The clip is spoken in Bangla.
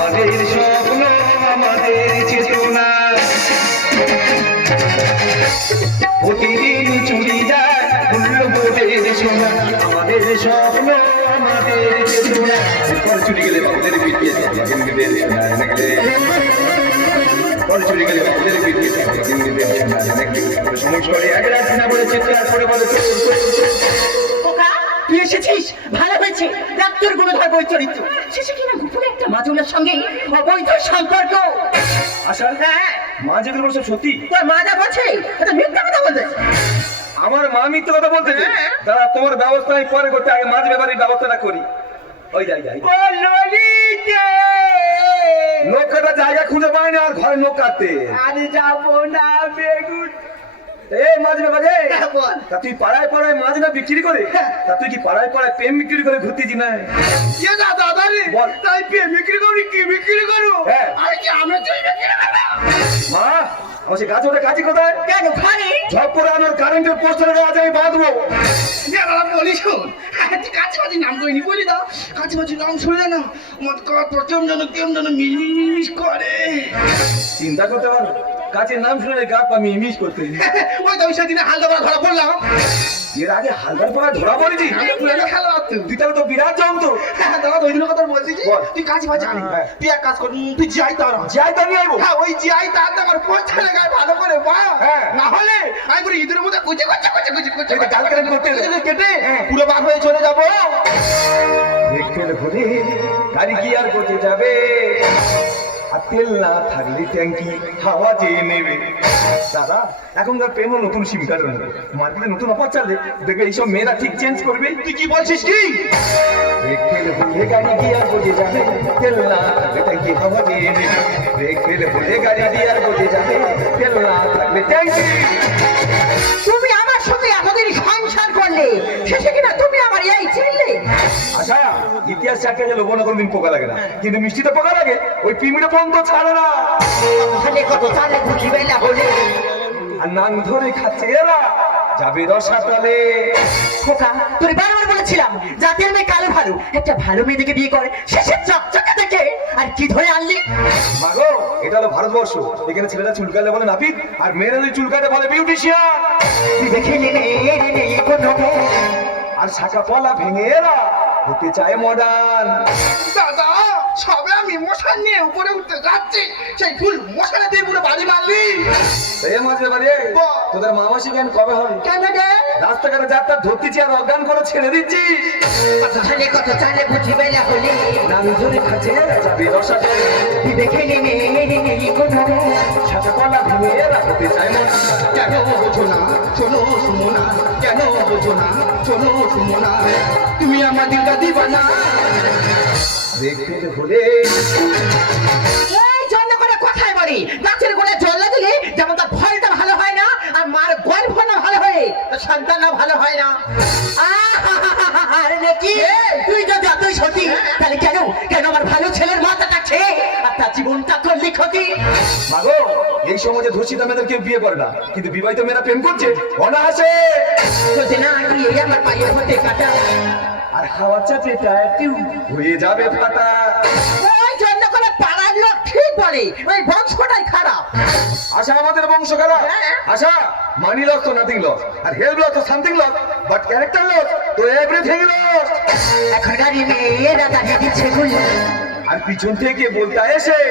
আমাদের স্বপ্ন আমাদের চেতনা প্রতিদিন চুরি যায় মূল্য বোধের সোনা আমাদের স্বপ্ন আমাদের চেতনা চুরি গেলে বাবুদের পিটিয়ে চুরি গেলে বাবুদের পিটিয়ে সমস্যা করে এক রাত না বলে চিৎকার করে বলে তুই এসেছিস ভালো হয়েছে ডাক্তার গুণধর বই চরিত্র শেষে কিনা গোপনে একটা মাজুলার সঙ্গে অবৈধ সম্পর্ক আশা হ্যাঁ মা যেগুলো বলছে সত্যি তোর মা যা বলছে এটা মিথ্যা কথা বলতে আমার মা মিথ্যে কথা বলতে দাদা তোমার ব্যবস্থা আমি পরে করতে আগে মাঝ ব্যাপারের ব্যবস্থাটা করি ওই যাই যাই লোকটা জায়গা খুঁজে পায় না আর ঘরে লোক কাটতে আরে যাবো না বেগুন মাঝ ব্যাপারে তা তুই পাড়ায় পাড়ায় মাছ না বিক্রি করে তা তুই কি পাড়ায় পাড়ায় প্রেম বিক্রি করে ঘুরতেছি না দাদা রে বল তাই প্রেম বিক্রি করি কি বিক্রি করবো হ্যাঁ আরে কি আমরা তুই বিক্রি করবো মা আমার সে গাছ ওটা কাজই কোথায় কেন ঘরে ঝপ করে আমার কারেন্টের পোস্টারে গাছ আমি বাঁধবো দাদা বলি শোন তুই কাছাকাছি নাম করিনি বলি দাও কাছাকাছি নাম শুনলে না আমার কথা কেমন যেন মিস করে চিন্তা করতে পারো গাছের নাম শুনে গাছ আমি মিস করতে ওই তো সেদিনে হালদা ধরা পড়লাম এর আগে হালদার পড়া ধরা পড়েছি খেলা তুই তাহলে তো বিরাট জমতো দাদা ওই দিনের কথা বলছি তুই কাজ বাজ জানি তুই এক কাজ কর তুই যাই তার যাই তো নিয়ে আইবো হ্যাঁ ওই যাই তার আমার পোস্টার লাগায় ভালো করে বা না হলে আমি পুরো ঈদের মধ্যে কুচে গাল কেটে করতে কেটে পুরো বাঘ হয়ে চলে যাবো দেখতে ঘুরে গাড়ি কি আর করতে যাবে আর তেল না থাকলে ট্যাঙ্কি হাওয়া যেয়ে নেবে দাদা এখনকার প্রেম নতুন সিম কার্ড মার্কেটে নতুন অফার চালে দেখবে এইসব মেয়েরা ঠিক চেঞ্জ করবে তুই কি বলছিস কি দেখতে ঘুরে গাড়ি কি আর করতে যাবে তেল না থাকলে ট্যাঙ্কি হাওয়া যেয়ে নেবে দেখতে ঘুরে গাড়ি কি আর করতে যাবে তেল না থাকলে ট্যাঙ্কি তুমি আমার সাথে এতদিন সংসার করলে শেষে কিনা তুমি আমার এই চিনলে আচ্ছা ইতিহাস চাকে যে লোবনা কোনদিন পোকা লাগে না কিন্তু মিষ্টিতে পোকা লাগে ওই পিমিটা বন্ধ ছাড়ে না ওখানে কত চালে বুঝি বেলা হলে আর নাম ধরে খাচ্ছে এরা যাবে রসাতলে খোকা তোর বারবার বলেছিলাম জাতের মেয়ে কালো ভালো একটা ভালো মেয়ে দেখে বিয়ে করে শেষে চকচকে দেখে আর কি ধরে আনলি মাগো এটা হলো ভারতবর্ষ এখানে ছেলেরা চুল কাটলে বলে নাপিত আর মেয়েরা চুল কাটে বলে বিউটিশিয়ান তুই দেখে নেই কোনো আর শাখা পলা ভেঙে এরা হতে চায় মডার্ন দাদা সবে আমি মশান নিয়ে উপরে উঠতে যাচ্ছি সেই ফুল মশানে দিয়ে পুরো বাড়ি মারলি এই মাঝে বাড়ি তোদের মামাসি জ্ঞান কবে হবে কেন রে রাস্তাঘাটে যাত্রা ধরতেছি আর অজ্ঞান করে ছেড়ে দিচ্ছিস ওখানে কত চালে বুঝি বেলা হলে নাম ধরে খাচ্ছে এরা যাবে রসাতলে তুই দেখে নেই কোনো শাখা পলা ভেঙে এরা হতে চায় মডার্ন কেন বোঝো না শোনো শুনো না কেন বোঝো না শোনো শুনো না তুমি আমার দিলটা দিবা না দেখতে হলে এই জন্য করে কথাই বলি গাছের গোড়ে জল না দিলে যেমন তার ফলটা ভালো হয় না আর মার গর্ভ না ভালো হয় তার সন্তানও ভালো হয় না আরে নাকি তুই তো যতই সতী তাহলে কেন আমার ভালো ছেলের মাথাটা খেয়ে আর তার জীবনটা করলি ক্ষতি মাগো এই সমাজে ধর্ষিতা মেয়েদের কেউ বিয়ে করে না কিন্তু বিবাহিত মেয়েরা প্রেম করছে অনাহাসে বলছে না কি এই আমার পায়ে হতে কাটা আর হাওয়া চাপে টায়াটিউ হয়ে যাবে ফাটা ওই জন্য করে পাড়ার লোক ঠিক বলে ওই বংশটাই খারাপ আশা আমাদের বংশ খারাপ আশা মানি লস তো নাথিং লস আর হেল্প লস তো something loss but character loss তো এভরিথিং লস এখনকার মেয়েরা দাঁড়িয়ে দিচ্ছে গুলি আর পিছন থেকে বলতে এসে